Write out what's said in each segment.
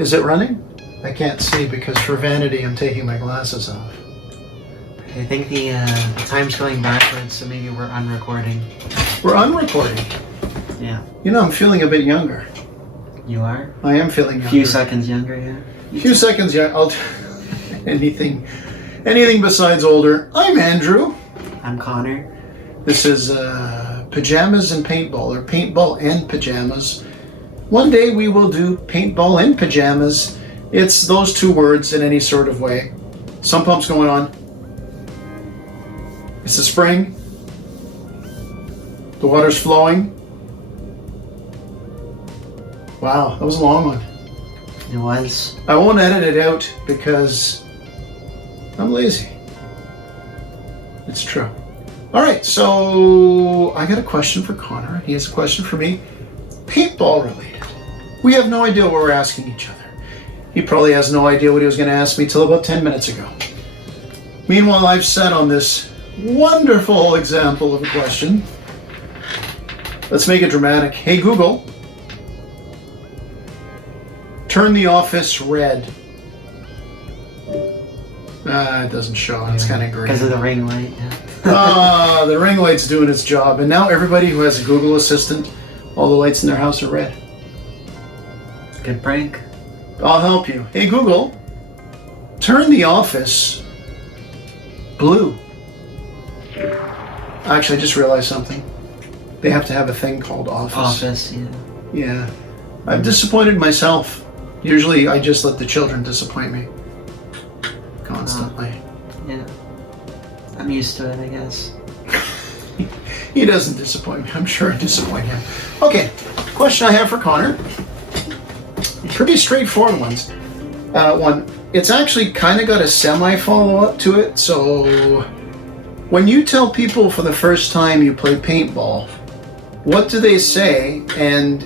Is it running? I can't see because for vanity I'm taking my glasses off. I think the time's going backwards, so maybe we're unrecording. We're unrecording? Yeah. You know, I'm feeling a bit younger. You are? I am feeling younger. A few seconds younger, yeah. A few seconds, yeah. I'll anything besides older. I'm Andrew. I'm Connor. This is Pajamas and Paintball, or Paintball and Pajamas. One day we will do Paintball and Pajamas. It's those two words in any sort of way. Some pumps going on. It's the spring. The water's flowing. Wow, that was a long one. It was. I won't edit it out because I'm lazy. It's true. All right, so I got a question for Connor. He has a question for me. Paintball related. We have no idea what we're asking each other. He probably has no idea what he was going to ask me till about 10 minutes ago. Meanwhile, I've sat on this wonderful example of a question. Let's make it dramatic. Hey, Google, turn the office red. It doesn't show. It's kind of green. Because of the ring light, yeah. The ring light's doing its job. And now everybody who has a Google Assistant, all the lights in their house are red. Good prank. I'll help you. Hey, Google, turn the office blue. Actually, I just realized something. They have to have a thing called Office. Office, yeah. Yeah. I've disappointed myself. Usually I just let the children disappoint me. Constantly. Yeah. I'm used to it, I guess. He doesn't disappoint me. I'm sure I disappoint him. Okay. Question I have for Connor. Pretty straightforward ones. One. It's actually kind of got a semi-follow-up to it. So when you tell people for the first time you play paintball, what do they say? And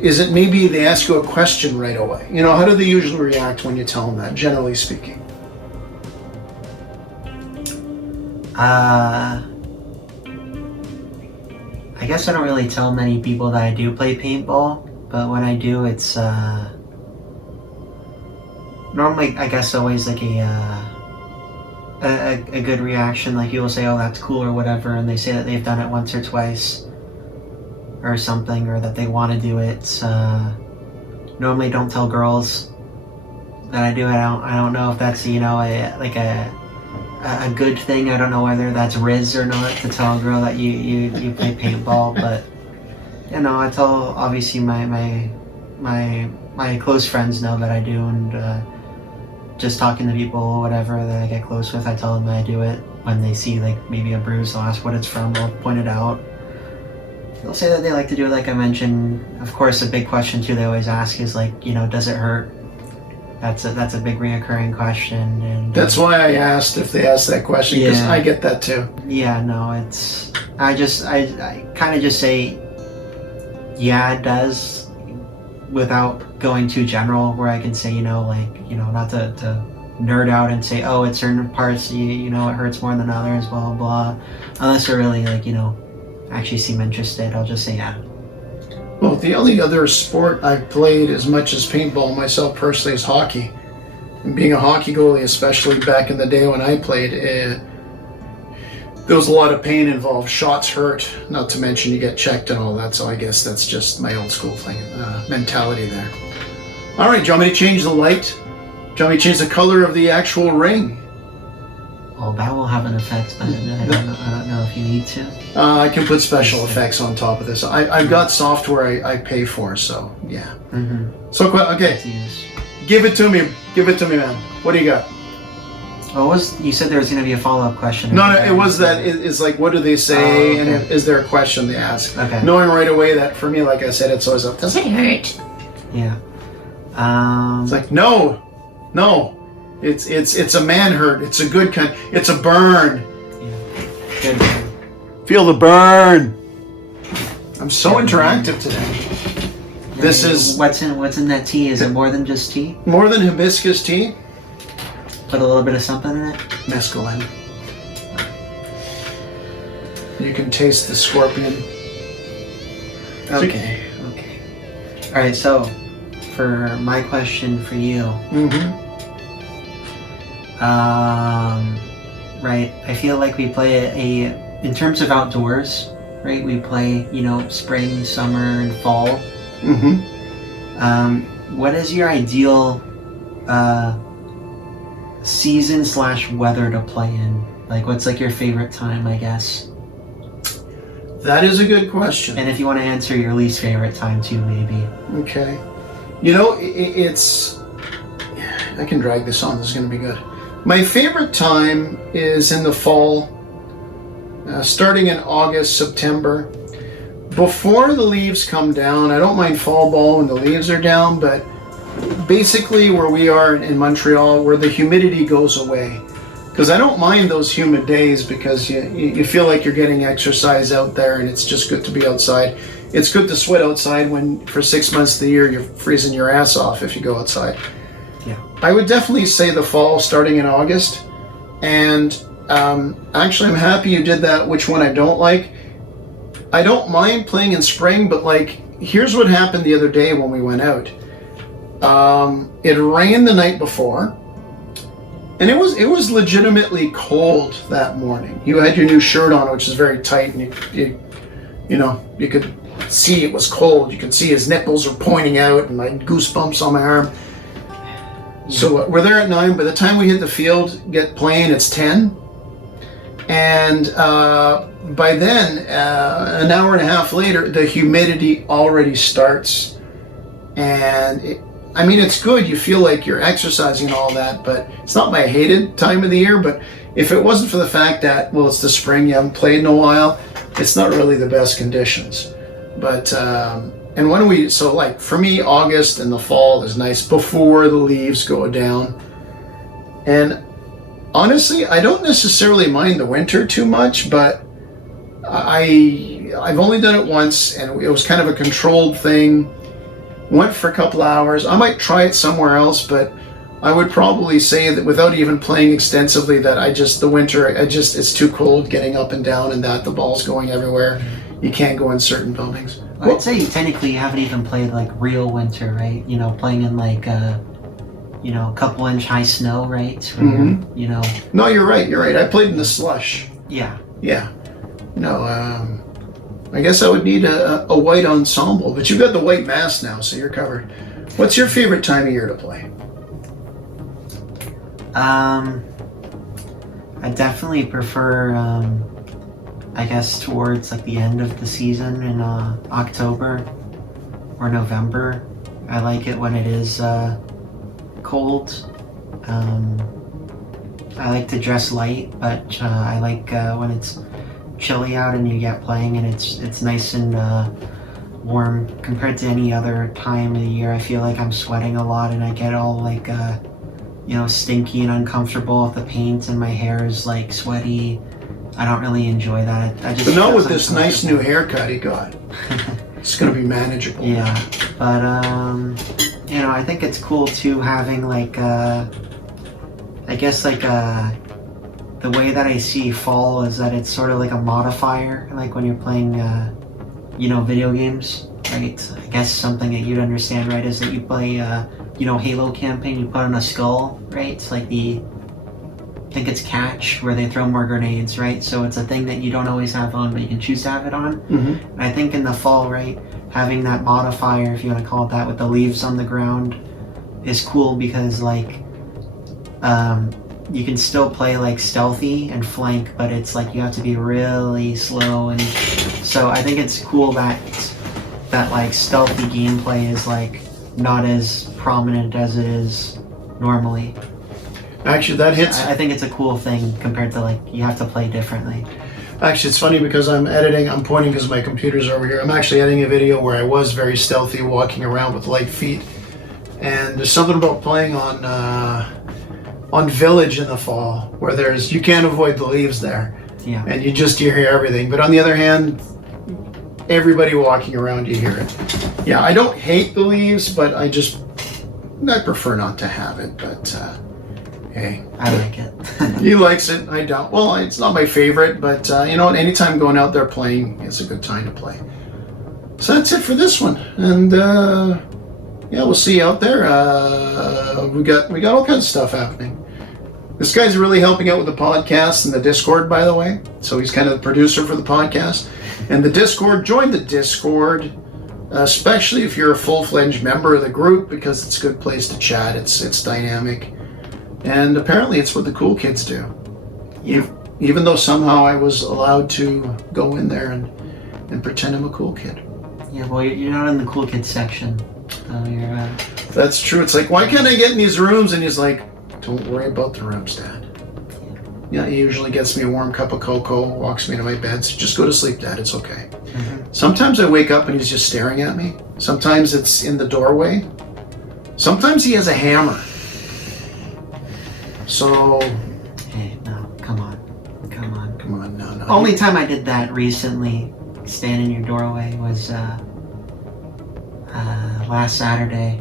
is it maybe they ask you a question right away? You know, how do they usually react when you tell them that, generally speaking? I guess I don't really tell many people that I do play paintball, but when I do, it's normally, I guess, always like a good reaction. Like people say, "Oh, that's cool" or whatever, and they say that they've done it once or twice or something, or that they want to do it. Normally, don't tell girls that I do it. I don't know if that's a good thing. I don't know whether that's Riz or not to tell a girl that you play paintball, but you know, I tell obviously my close friends know that I do, and just talking to people or whatever that I get close with, I tell them that I do it. When they see like maybe a bruise, they'll ask what it's from, I'll point it out. They'll say that they like to do it, like I mentioned. Of course, a big question too they always ask is like, you know, does it hurt? That's a big reoccurring question, and that's why I asked if they asked that question, because I get that too. Yeah, no, it's I kind of just say yeah, it does, without going too general, where I can say, you know, like, you know, not to nerd out and say, oh, at certain parts you know it hurts more than others, blah blah blah. Unless they're really like, you know, actually seem interested, I'll just say yeah. Well, the only other sport I've played as much as paintball myself personally is hockey. And being a hockey goalie, especially back in the day when I played, there was a lot of pain involved. Shots hurt, not to mention you get checked and all that, so I guess that's just my old school thing, mentality there. All right, do you want me to change the light? Do you want me to change the color of the actual ring? Well, that will have an effect, but I don't know if you need to. I can put special effects on top of this. I've got software I pay for, so yeah. Mm-hmm. So, okay, give it to me. Give it to me, man. What do you got? You said there was going to be a follow-up question. No, it was that. It's like, what do they say, okay. And is there a question they ask? Okay. Knowing right away that, for me, like I said, it's always like, does it hurt? Yeah. It's like, no. It's a man hurt. It's a good kind. It's a burn. Yeah. Good. Feel the burn. I'm so interactive today. This is what's in that tea. Is it more than just tea? More than hibiscus tea. Put a little bit of something in it. Mescaline. You can taste the scorpion. Okay. All right. So for my question for you. Mm-hmm. Right. I feel like we play in terms of outdoors, right? We play, spring, summer, and fall. Mm-hmm. What is your ideal season/weather to play in? Like, what's like your favorite time, I guess? That is a good question. And if you want to answer your least favorite time too, maybe. Okay. It's... I can drag this on. This is going to be good. My favorite time is in the fall, starting in August, September. Before the leaves come down, I don't mind fall ball when the leaves are down, but basically where we are in Montreal, where the humidity goes away. Because I don't mind those humid days because you feel like you're getting exercise out there and it's just good to be outside. It's good to sweat outside when for 6 months of the year you're freezing your ass off if you go outside. Yeah. I would definitely say the fall starting in August. And actually I'm happy you did that, which one I don't like. I don't mind playing in spring, but like here's what happened the other day when we went out. It rained the night before. And it was legitimately cold that morning. You had your new shirt on, which is very tight, and you could see it was cold. You could see his nipples were pointing out, and my goosebumps on my arm. So we're there at 9. By the time we hit the field, get playing, it's 10. And by then, an hour and a half later, the humidity already starts, and it's good. You feel like you're exercising and all that, but it's not my hated time of the year. But if it wasn't for the fact that, well, it's the spring, you haven't played in a while, it's not really the best conditions. But, and when so like for me, August and the fall is nice before the leaves go down. And honestly, I don't necessarily mind the winter too much, but I've only done it once, and it was kind of a controlled thing. Went for a couple hours. I might try it somewhere else, but I would probably say that without even playing extensively, that the winter, it's too cold getting up and down, and that the ball's going everywhere. You can't go in certain buildings. Well, I'd say technically you haven't even played like real winter, right? Playing in like a couple inch high snow, right? Where No, you're right. I played in the slush. Yeah. Yeah. No, I guess I would need a white ensemble, but you've got the white mask now, so you're covered. What's your favorite time of year to play? I definitely prefer, I guess, towards like the end of the season in October or November. I like it when it is cold. I like to dress light, but I like when it's chilly out and you get playing and it's nice and warm compared to any other time of the year. I feel like I'm sweating a lot and I get all like stinky and uncomfortable with the paint, and my hair is like sweaty. I don't really enjoy that. But not with this nice new haircut he got. It's gonna be manageable. Yeah, but I think it's cool too having like I guess like the way that I see fall is that it's sort of like a modifier, like when you're playing, video games, right? I guess something that you'd understand, right, is that you play, Halo campaign, you put on a skull, right? It's like I think it's catch, where they throw more grenades, right? So it's a thing that you don't always have on, but you can choose to have it on. Mm-hmm. And I think in the fall, right, having that modifier, if you want to call it that, with the leaves on the ground is cool because, like, you can still play like stealthy and flank, but it's like you have to be really slow, and so I think it's cool that like stealthy gameplay is like not as prominent as it is normally. Actually, that hits. I think it's a cool thing compared to like you have to play differently. Actually, it's funny because I'm pointing because my computer's over here. I'm actually editing a video where I was very stealthy walking around with light feet, and there's something about playing on Village in the fall, where you can't avoid the leaves there. Yeah. And you hear everything. But on the other hand, everybody walking around, you hear it. Yeah, I don't hate the leaves, but I prefer not to have it. But hey, I like it. He likes it. I don't. Well, it's not my favorite, but anytime going out there playing, it's a good time to play. So that's it for this one. And yeah, we'll see you out there. We got all kinds of stuff happening. This guy's really helping out with the podcast and the Discord, by the way. So he's kind of the producer for the podcast. And the Discord, join the Discord, especially if you're a full-fledged member of the group, because it's a good place to chat. It's dynamic. And apparently it's what the cool kids do. Yeah. Even though somehow I was allowed to go in there and pretend I'm a cool kid. Yeah, well, you're not in the cool kids section. So you're, That's true. It's like, why can't I get in these rooms? And he's like, don't worry about the rooms, Dad. Yeah, he usually gets me a warm cup of cocoa, walks me to my bed. So just go to sleep, Dad. It's okay. Mm-hmm. Sometimes I wake up and he's just staring at me. Sometimes it's in the doorway. Sometimes he has a hammer. So... Hey, no, come on. Come on, no. Only time I did that recently, stand in your doorway, was last Saturday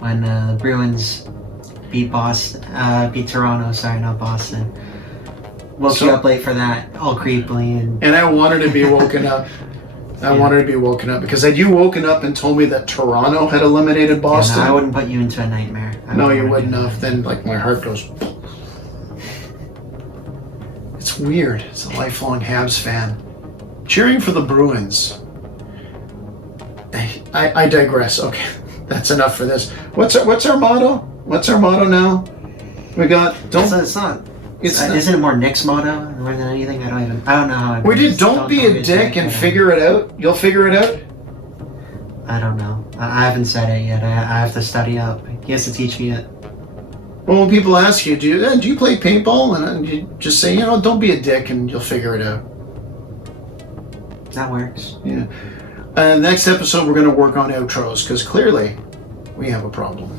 when the Bruins beat Toronto. Sorry, not Boston. Woke you up late for that, all creepily, and I wanted to be woken up. I wanted to be woken up because had you woken up and told me that Toronto had eliminated Boston, yeah, no, I wouldn't put you into a nightmare. No, you wouldn't have. Then, like, my heart goes. It's weird. It's a lifelong Habs fan, cheering for the Bruins. I digress. Okay, that's enough for this. What's our motto? What's our motto now? We got don't. It's not. Isn't it more Nick's motto more than anything? I don't know how. We did. Don't be a dick and figure it out. You'll figure it out. I don't know. I haven't said it yet. I have to study up. He has to teach me it. Well, when people ask you, do you play paintball? And you just say, don't be a dick and you'll figure it out. That works. Yeah. Next episode, we're going to work on outros because clearly we have a problem.